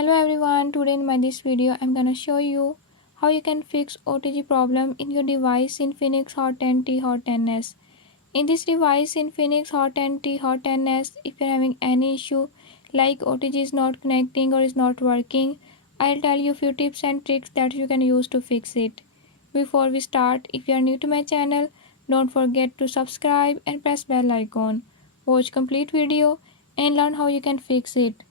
Hello everyone, today in this video I'm gonna show you how you can fix OTG problem in your device Infinix Hot 10T Hot 10s. In this device Infinix Hot 10T Hot 10s, if you're having any issue like OTG is not connecting or is not working, I'll tell you a few tips and tricks that you can use to fix it. Before we start, if you are new to my channel, don't forget to subscribe and press bell icon. Watch complete video and learn how you can fix it.